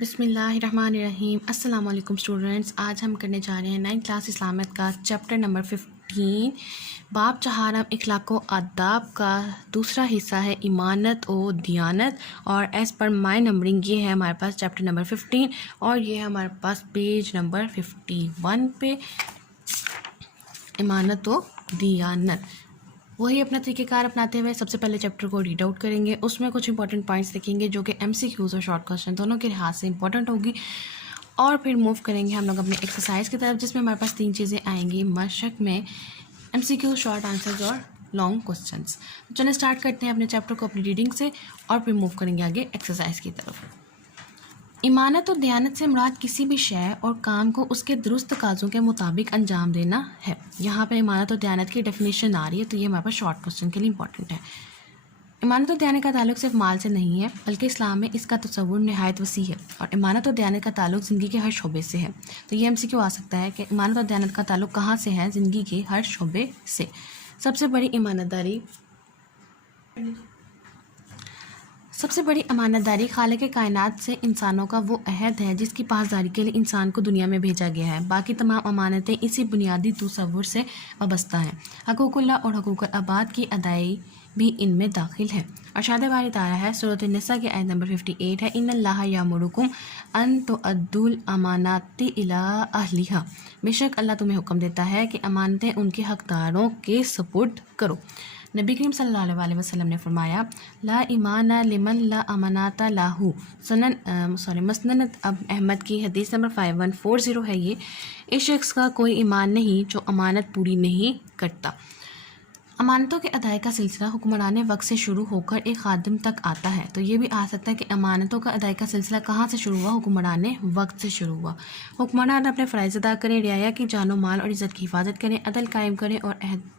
بسم اللہ الرحمن الرحیم۔ السلام علیکم اسٹوڈنٹس، آج ہم کرنے جا رہے ہیں 9th کلاس اسلامیت کا چیپٹر نمبر 15 باب چہارم اخلاق و آداب کا دوسرا حصہ ہے ایمانت و دیانت، اور ایز پر مائی نمبرنگ یہ ہے ہمارے پاس چیپٹر نمبر 15 اور یہ ہے ہمارے پاس پیج نمبر 51 پہ ایمانت و دیانت۔ وہی اپنا طریقہ کار اپناتے ہوئے سب سے پہلے چیپٹر کو ریڈ آؤٹ کریں گے، اس میں کچھ امپورٹنٹ پوائنٹس لکھیں گے جو کہ ایم سی کیوز اور شارٹ کوسچن دونوں کے لحاظ سے امپورٹنٹ ہوگی، اور پھر موو کریں گے ہم لوگ اپنے ایکسرسائز کی طرف، جس میں ہمارے پاس 3 چیزیں آئیں گی مشق میں، M C Qs, short answers اور لانگ کوسچنس۔ چلیں اسٹارٹ کرتے ہیں اپنے چیپٹر کو اپنی ریڈنگ سے، اور پھر موو کریں گے آگے ایکسرسائز کی طرف۔ ایمانت و دیانت سے مراد کسی بھی شے اور کام کو اس کے درست تقاضوں کے مطابق انجام دینا ہے۔ یہاں پہ ایمانت و دیانت کی ڈیفینیشن آ رہی ہے، تو یہ ہمارے پاس شارٹ کوسچن کے لیے امپورٹنٹ ہے۔ ایمانت و دیانت کا تعلق صرف مال سے نہیں ہے، بلکہ اسلام میں اس کا تصور نہایت وسیع ہے، اور ایمانت و دیانت کا تعلق زندگی کے ہر شعبے سے ہے۔ تو یہ ایم سی کیو آ سکتا ہے کہ ایمانت و دیانت کا تعلق کہاں سے ہے؟ زندگی کے ہر شعبے سے۔ سب سے بڑی امانت داری خالق کائنات سے انسانوں کا وہ عہد ہے جس کی پاسداری کے لیے انسان کو دنیا میں بھیجا گیا ہے۔ باقی تمام امانتیں اسی بنیادی تصور سے وابستہ ہیں۔ حقوق اللہ اور حقوق العباد کی ادائیگی بھی ان میں داخل ہے۔ ارشاد باری تعالیٰ ہے، سورۃ النساء کی آیت نمبر 58 ہے، ان اللہ یامرکم ان تؤدوا الامانات الی اہلھا، بے شک اللہ تمہیں حکم دیتا ہے کہ امانتیں ان کے حقداروں کے سپرد کرو۔ نبی کریم صلی اللہ علیہ وسلم نے فرمایا، لا ایمان لمن لا امانات لہ، مسند احمد کی حدیث نمبر 5140 ہے یہ، اس شخص کا کوئی ایمان نہیں جو امانت پوری نہیں کرتا۔ امانتوں کے ادائی کا سلسلہ حکمران وقت سے شروع ہو کر ایک خادم تک آتا ہے، تو یہ بھی آ سکتا ہے کہ امانتوں کا ادائی کا سلسلہ کہاں سے شروع ہوا؟ حکمران وقت سے شروع ہوا۔ حکمران اپنے فرائض ادا کریں، رعایا کی جان و مال اور عزت کی حفاظت کریں، عدل قائم کریں اور عہدہ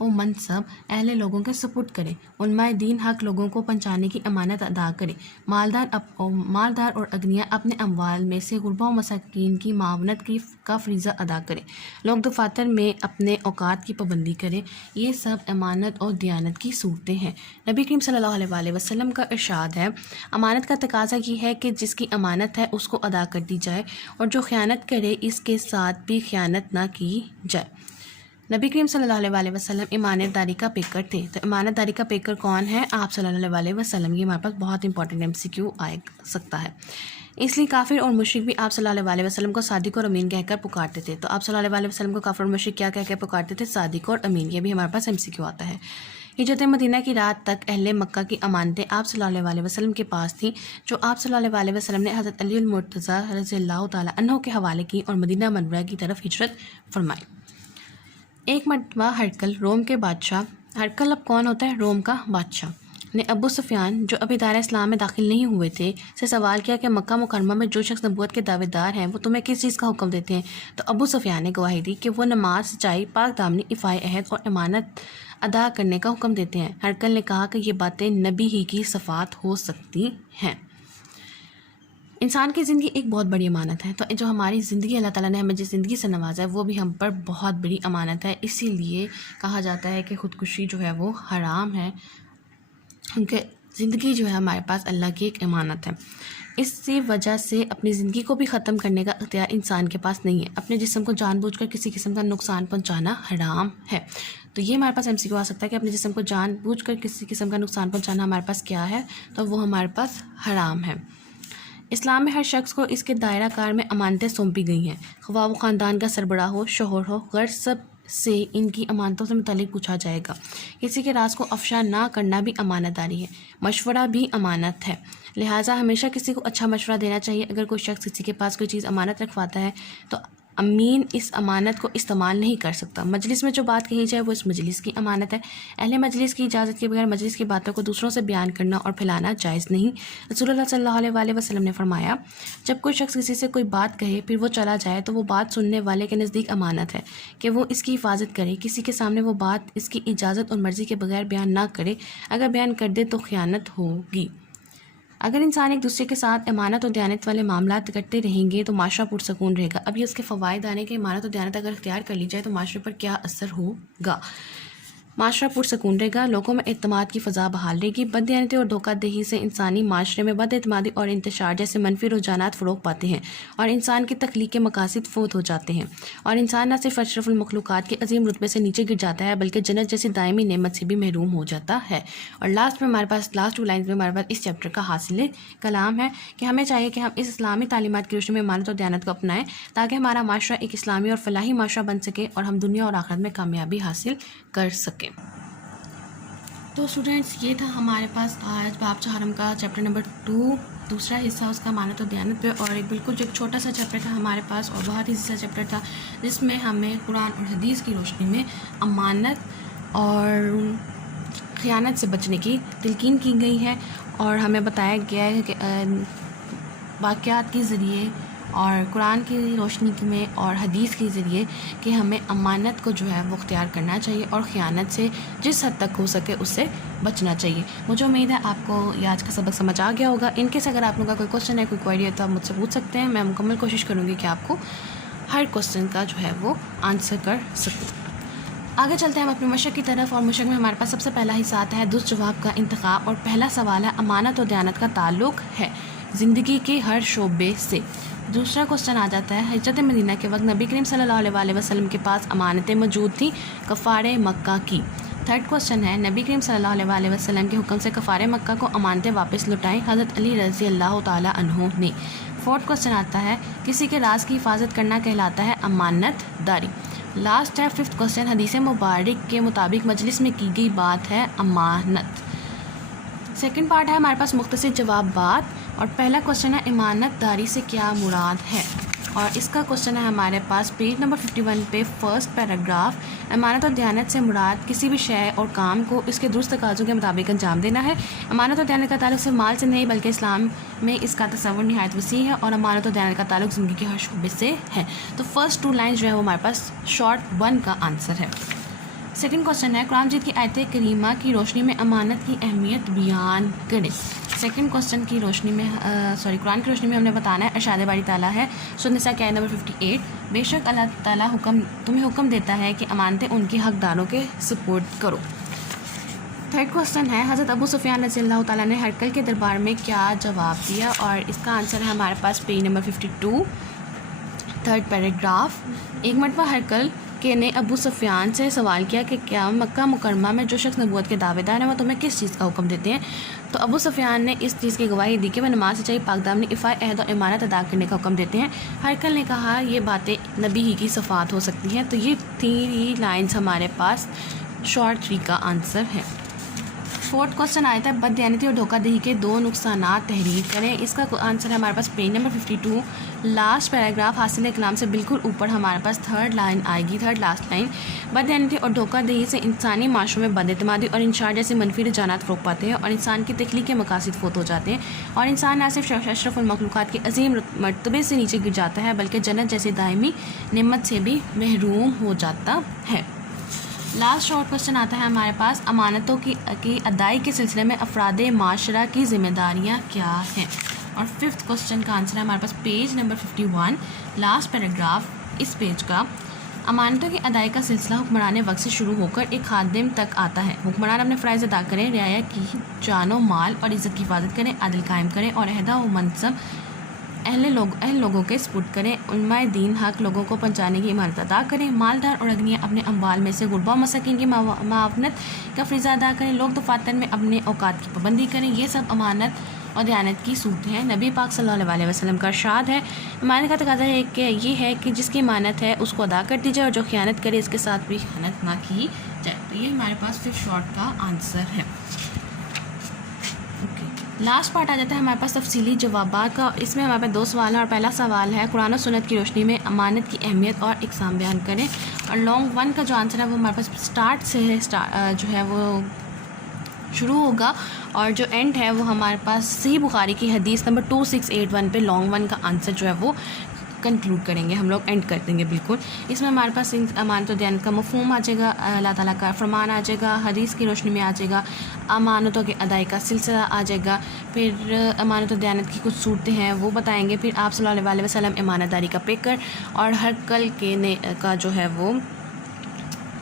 و منصب اہل لوگوں کے سپرد کریں، علماء دین حق لوگوں کو پہنچانے کی امانت ادا کریں، مالدار اور اغنیاء اپنے اموال میں سے غربا و مساکین کی معاونت کا فریضہ ادا کریں، لوگ دفاتر میں اپنے اوقات کی پابندی کریں۔ یہ سب امانت اور دیانت کی صورتیں ہیں۔ نبی کریم صلی اللہ علیہ وسلم کا ارشاد ہے، امانت کا تقاضا یہ ہے کہ جس کی امانت ہے اس کو ادا کر دی جائے، اور جو خیانت کرے اس کے ساتھ بھی خیانت نہ کی جائے۔ نبی کریم صلی اللہ علیہ وسلم امانت داری کا پیکر تھے، تو امانت داری کا پیکر کون ہے؟ آپ صلی اللہ علیہ وسلم۔ یہ ہمارے پاس بہت امپورٹنٹ ایم سی کیو آ سکتا ہے۔ اس لیے کافر اور مشرک بھی آپ صلی اللہ علیہ وسلم کو صادق اور امین کہہ کر پکارتے تھے، تو آپ صلی اللہ علیہ وسلم کو کافر اور مشرک کیا کہہ کر پکارتے تھے؟ صادق اور امین۔ یہ بھی ہمارے پاس ایم سی کیو آتا ہے۔ ہجرت مدینہ کی رات تک اہل مکہ کی امانتیں آپ صلی اللہ علیہ وسلم کے پاس تھیں، جو آپ صلی اللہ علیہ وسلم نے حضرت علی المرتضیٰ رضی اللہ تعالیٰ عنہ کے حوالے کی اور مدینہ منورہ کی طرف ہجرت فرمائی۔ ایک مرتبہ ہرقل، روم کے بادشاہ، ہرقل اب کون ہوتا ہے؟ روم کا بادشاہ، نے ابو سفیان جو ابھی دار اسلام میں داخل نہیں ہوئے تھے سے سوال کیا کہ مکہ مکرمہ میں جو شخص نبوت کے دعوے دار ہیں وہ تمہیں کس چیز کا حکم دیتے ہیں؟ تو ابو سفیان نے گواہی دی کہ وہ نماز، سچائی، پاک دامنی، ایفائے عہد اور امانت ادا کرنے کا حکم دیتے ہیں۔ ہرقل نے کہا کہ یہ باتیں نبی ہی کی صفات ہو سکتی ہیں۔ انسان کی زندگی ایک بہت بڑی امانت ہے، تو جو ہماری زندگی اللہ تعالیٰ نے ہمیں جس زندگی سے نوازا ہے وہ بھی ہم پر بہت بڑی امانت ہے۔ اسی لیے کہا جاتا ہے کہ خودکشی جو ہے وہ حرام ہے، کیونکہ زندگی جو ہے ہمارے پاس اللہ کی ایک امانت ہے۔ اسی وجہ سے اپنی زندگی کو بھی ختم کرنے کا اختیار انسان کے پاس نہیں ہے۔ اپنے جسم کو جان بوجھ کر کسی قسم کا نقصان پہنچانا حرام ہے، تو یہ ہمارے پاس ایم سی کیو آ سکتا ہے کہ اپنے جسم کو جان بوجھ کر کسی قسم کا نقصان پہنچانا ہمارے پاس کیا ہے؟ تو وہ ہمارے پاس حرام ہے۔ اسلام میں ہر شخص کو اس کے دائرہ کار میں امانتیں سونپی گئی ہیں، خواہ وہ خاندان کا سربراہ ہو، شوہر ہو، غرض سب سے ان کی امانتوں سے متعلق پوچھا جائے گا۔ کسی کے راز کو افشا نہ کرنا بھی امانت داری ہے، مشورہ بھی امانت ہے، لہٰذا ہمیشہ کسی کو اچھا مشورہ دینا چاہیے۔ اگر کوئی شخص کسی کے پاس کوئی چیز امانت رکھواتا ہے تو امین اس امانت کو استعمال نہیں کر سکتا۔ مجلس میں جو بات کہی جائے وہ اس مجلس کی امانت ہے، اہل مجلس کی اجازت کے بغیر مجلس کی باتوں کو دوسروں سے بیان کرنا اور پھیلانا جائز نہیں۔ رسول اللہ صلی اللہ علیہ وسلم نے فرمایا، جب کوئی شخص کسی سے کوئی بات کہے پھر وہ چلا جائے تو وہ بات سننے والے کے نزدیک امانت ہے کہ وہ اس کی حفاظت کرے، کسی کے سامنے وہ بات اس کی اجازت اور مرضی کے بغیر بیان نہ کرے، اگر بیان کر دے تو خیانت ہوگی۔ اگر انسان ایک دوسرے کے ساتھ امانت و دیانت والے معاملات کرتے رہیں گے تو معاشرہ پرسکون رہے گا۔ اب یہ اس کے فوائد آنے کہ امانت و دیانت اگر اختیار کر لی جائے تو معاشرے پر کیا اثر ہوگا۔ معاشرہ پرسکون رہے گا، لوگوں میں اعتماد کی فضا بحال رہے گی۔ بددیانتی اور دھوکہ دہی سے انسانی معاشرے میں بد اعتمادی اور انتشار جیسے منفی رجحانات فروغ پاتے ہیں اور انسان کی تخلیقی مقاصد فوت ہو جاتے ہیں، اور انسان نہ صرف اشرف المخلوقات کے عظیم رتبے سے نیچے گر جاتا ہے بلکہ جنت جیسی دائمی نعمت سے بھی محروم ہو جاتا ہے۔ اور لاسٹ ٹو لائنز میں ہمارے پاس اس چیپٹر کا حاصل کلام ہے کہ ہمیں چاہیے کہ ہم اس اسلامی تعلیمات کی روشنی میں امانت اور دیانت کو اپنائیں تاکہ ہمارا معاشرہ ایک اسلامی اور فلاحی معاشرہ بن سکے اور ہم دنیا اور آخرت میں کامیابی حاصل کر سکیں۔ تو اسٹوڈینٹس، یہ تھا ہمارے پاس آج باب چہارم کا چیپٹر نمبر 2، دوسرا حصہ اس کا امانت اور دیانت پہ، اور ایک بالکل جو ایک چھوٹا سا چیپٹر تھا ہمارے پاس اور بہت ہی سا چیپٹر تھا جس میں ہمیں قرآن اور حدیث کی روشنی میں امانت اور خیانت سے بچنے کی تلقین کی گئی ہے، اور ہمیں بتایا گیا ہے کہ واقعات کے ذریعے اور قرآن کی روشنی میں اور حدیث کے ذریعے کہ ہمیں امانت کو جو ہے وہ اختیار کرنا چاہیے اور خیانت سے جس حد تک ہو سکے اس سے بچنا چاہیے۔ مجھے امید ہے آپ کو یہ آج کا سبق سمجھ آ گیا ہوگا۔ ان کیس اگر آپ لوگوں کا کوئی کوشچن ہے، کوئی کوئری ہے تو آپ مجھ سے پوچھ سکتے ہیں، میں مکمل کوشش کروں گی کہ آپ کو ہر کوشچن کا جو ہے وہ آنسر کر سکوں۔ آگے چلتے ہیں ہم اپنے مشق کی طرف، اور مشق میں ہمارے پاس سب سے پہلا حصہ آتا ہے درست جواب کا انتخاب، اور پہلا سوال ہے امانت اور دیانت کا تعلق ہے زندگی کے ہر شعبے سے۔ دوسرا کوشچن آ جاتا ہے ہجرت مدینہ کے وقت نبی کریم صلی اللہ علیہ وسلم کے پاس امانتیں موجود تھیں کفارِ مکہ کی۔ تھرڈ کوشچن ہے نبی کریم صلی اللہ علیہ وسلم کے حکم سے کفارِ مکہ کو امانتیں واپس لوٹائیں حضرت علی رضی اللہ تعالیٰ عنہ نے۔ فورتھ کوشچن آتا ہے کسی کے راز کی حفاظت کرنا کہلاتا ہے امانت داری۔ لاسٹ ہے ففتھ کوشچن، حدیث مبارک کے مطابق مجلس میں کی گئی بات ہے امانت۔ سیکنڈ پارٹ ہے ہمارے پاس مختصر جوابات، اور پہلا کوشچن ہے امانت داری سے کیا مراد ہے، اور اس کا کوشچن ہے ہمارے پاس پیج نمبر 51 پہ فرسٹ پیراگراف، امانت اور دیانت سے مراد کسی بھی شے اور کام کو اس کے درست تقاضوں کے مطابق انجام دینا ہے۔ امانت اور دیانت کا تعلق صرف مال سے نہیں بلکہ اسلام میں اس کا تصور نہایت وسیع ہے، اور امانت اور دیانت کا تعلق زندگی کے ہر شعبے سے ہے۔ تو فرسٹ 2 لائنز جو ہے وہ ہمارے پاس شارٹ 1 کا آنسر ہے۔ سیکنڈ کوشچن ہے قرآن مجید کی آیت کریمہ کی روشنی میں امانت کی اہمیت بیان کریں۔ سیکنڈ کوشچن کی روشنی میں قرآن کی روشنی میں ہم نے بتانا ہے ارشاد باری تعالیٰ ہے سورۃ النساء کی آیت نمبر 58، بے شک اللہ تعالیٰ تمہیں حکم دیتا ہے کہ امانتیں ان کے حقداروں کے سپرد کرو۔ تھرڈ کوشچن ہے حضرت ابو سفیان رضی اللہ تعالیٰ نے ہرقل کے دربار میں کیا جواب دیا، اور اس کا آنسر ہے ہمارے پاس پیج نمبر 52 تھرڈ پیراگراف۔ ایک مرتبہ ہرقل نے ابو سفیان سے سوال کیا کہ کیا مکہ مکرمہ میں جو شخص نبوت کے دعوے دار ہیں وہ تمہیں کس چیز کا حکم دیتے ہیں؟ تو ابو سفیان نے اس چیز کی گواہی دی کہ وہ نماز سچائی پاک دامنی عفاف عہد اور امانت ادا کرنے کا حکم دیتے ہیں۔ ہرقل نے کہا یہ باتیں نبی ہی کی صفات ہو سکتی ہیں۔ تو یہ 3 لائنز ہمارے پاس شارٹ 3 کا آنسر ہے۔ فورتھ کوشچن آیا تھا بددیانتی اور دھوکہ دہی کے 2 نقصانات تحریر کریں۔ اس کا آنسر ہے ہمارے پاس پیج نمبر 52 لاسٹ پیراگراف حاصل کلام سے بالکل اوپر ہمارے پاس تھرڈ لائن آئے گی، تھرڈ لاسٹ لائن۔ بددیانتی اور دھوکہ دہی سے انسانی معاشروں میں بد اعتمادی اور انتشار جیسے منفی رجحانات فروغ پاتے ہیں اور انسان کی تخلیق کے مقاصد فوت ہو جاتے ہیں، اور انسان نہ صرف اشرف المخلوقات کے عظیم مرتبے سے نیچے گر جاتا ہے بلکہ جنت جیسی دائمی نعمت سے بھی محروم ہو جاتا ہے۔ لاسٹ شارٹ کوشچن آتا ہے ہمارے پاس امانتوں کی ادائی کے سلسلے میں افراد معاشرہ کی ذمہ داریاں کیا ہیں، اور ففتھ کوشچن کا آنسر ہے ہمارے پاس پیج نمبر 51 لاسٹ پیراگراف اس پیج کا۔ امانتوں کی ادائی کا سلسلہ حکمران وقت سے شروع ہو کر ایک خادم تک آتا ہے۔ حکمران اپنے فرائض ادا کریں، رعایا کی جان و مال اور عزت کی حفاظت کریں، عدل قائم کریں اور عہدہ و منصب اہل لوگوں کے سپرد کریں، علماء دین حق لوگوں کو پہنچانے کی امانت ادا کریں، مالدار اور اغنیاء اپنے اموال میں سے غربا و مساکین کی معاونت کا فریضہ ادا کریں، لوگ دفاتر میں اپنے اوقات کی پابندی کریں۔ یہ سب امانت اور دیانت کی صورتیں ہیں۔ نبی پاک صلی اللہ علیہ وسلم کا ارشاد ہے امانت کا تقاضا ہے کہ یہ ہے کہ جس کی امانت ہے اس کو ادا کر دی جائے، اور جو خیانت کرے اس کے ساتھ بھی خیانت نہ کی جائے۔ تو یہ ہمارے پاس پھر شارٹ کا آنسر ہے۔ لاسٹ پارٹ آ جاتا ہے ہمارے پاس تفصیلی جوابات کا، اس میں ہمارے پاس 2 سوال ہیں، اور پہلا سوال ہے قرآن و سنت کی روشنی میں امانت کی اہمیت اور اقسام بیان کریں، اور لانگ 1 کا جو آنسر ہے وہ ہمارے پاس اسٹارٹ سے جو ہے وہ شروع ہوگا، اور جو اینڈ ہے وہ ہمارے پاس صحیح بخاری کی حدیث نمبر 2681 پہ لانگ 1 کا آنسر جو ہے وہ کنکلوڈ کریں گے، ہم لوگ اینڈ کر دیں گے بالکل۔ اس میں ہمارے پاس امانت و دیانت کا مفہوم آ جائے گا، اللہ تعالیٰ کا فرمان آ جائے گا، حدیث کی روشنی میں آ جائے گا، امانتوں کے ادائی کا سلسلہ آ جائے گا، پھر امانت و دیانت کی کچھ صورتیں ہیں وہ بتائیں گے، پھر آپ صلی اللہ علیہ وسلم امانت داری کا پیکر اور ہرقل کا جو ہے وہ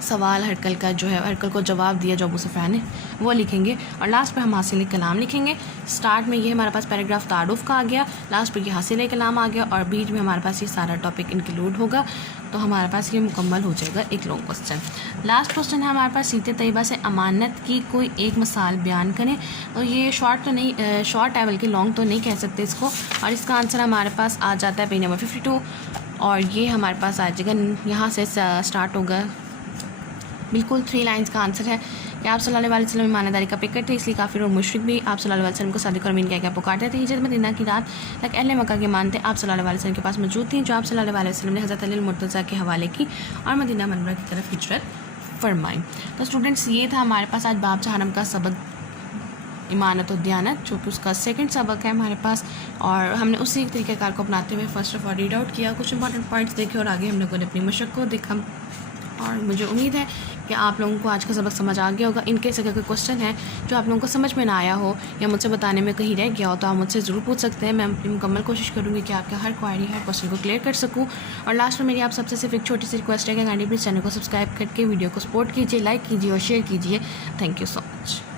سوال ہرکل کا جو ہے ہرکل کو جواب دیا جو ابو سفیان نے وہ لکھیں گے، اور لاسٹ پہ ہم حاصل کلام لکھیں گے۔ سٹارٹ میں یہ ہمارے پاس پیراگراف تعارف کا آ گیا، لاسٹ پہ یہ حاصل کلام آ گیا، اور بیچ میں ہمارے پاس یہ سارا ٹاپک انکلوڈ ہوگا، تو ہمارے پاس یہ مکمل ہو جائے گا ایک لانگ کوسچن۔ لاسٹ کوسچن ہے ہمارے پاس سیرت طیبہ سے امانت کی کوئی ایک مثال بیان کریں، اور یہ شارٹ تو نہیں، شارٹ ہے بلکہ لانگ تو نہیں کہہ سکتے اس کو، اور اس کا آنسر ہمارے پاس آ جاتا ہے پیج نمبر 52، اور یہ ہمارے پاس آ جائے گا، یہاں سے سٹارٹ ہوگا۔ بالکل 3 لائنز کا آنسر ہے کہ آپ صلی اللہ علیہ وسلم ایمان داری کا پیکر تھے، اس لیے کافر اور مشرک بھی آپ صلی اللہ علیہ وسلم کو صادق اور امین کہہ کے پکارتے تھے۔ ہجرت مدینہ کی رات تک اہل مکہ کے مانتے آپ صلی اللہ علیہ وسلم کے پاس موجود تھیں، جو آپ صلی اللہ علیہ وسلم نے حضرت علی المرتضیٰ کے حوالے کی اور مدینہ منورہ کی طرف ہجرت فرمائی۔ تو اسٹوڈنٹس یہ تھا ہمارے پاس آج باب جہنم کا سبق امانت و دیانت، جو کہ اس کا سیکنڈ سبق ہے ہمارے پاس، اور ہم نے اسی طریقہ کار کو اپناتے ہوئے first of all read out کیا، کچھ انپارٹنٹ پوائنٹس دیکھے، اور آگے ہم لوگوں نے اپنی مشق کو دیکھا، اور مجھے امید ہے کہ آپ لوگوں کو آج کا سبق سمجھ آ گیا ہوگا۔ ان کیس اگر کوئی کوسچن ہے جو آپ لوگوں کو سمجھ میں نہ آیا ہو یا مجھ سے بتانے میں کہیں رہ گیا ہو تو آپ مجھ سے ضرور پوچھ سکتے ہیں، میں اپنی مکمل کوشش کروں گی کہ آپ کا ہر کوائری ہر کوسچن کو کلیئر کر سکوں۔ اور لاسٹ میں میری آپ سب سے صرف ایک چھوٹی سی ریکویسٹ ہے کہ کائنڈلی پلیز چینل کو سبسکرائب کر کے ویڈیو کو سپورٹ کیجیے، لائک کیجیے اور شیئر کیجیے۔ Thank you so much.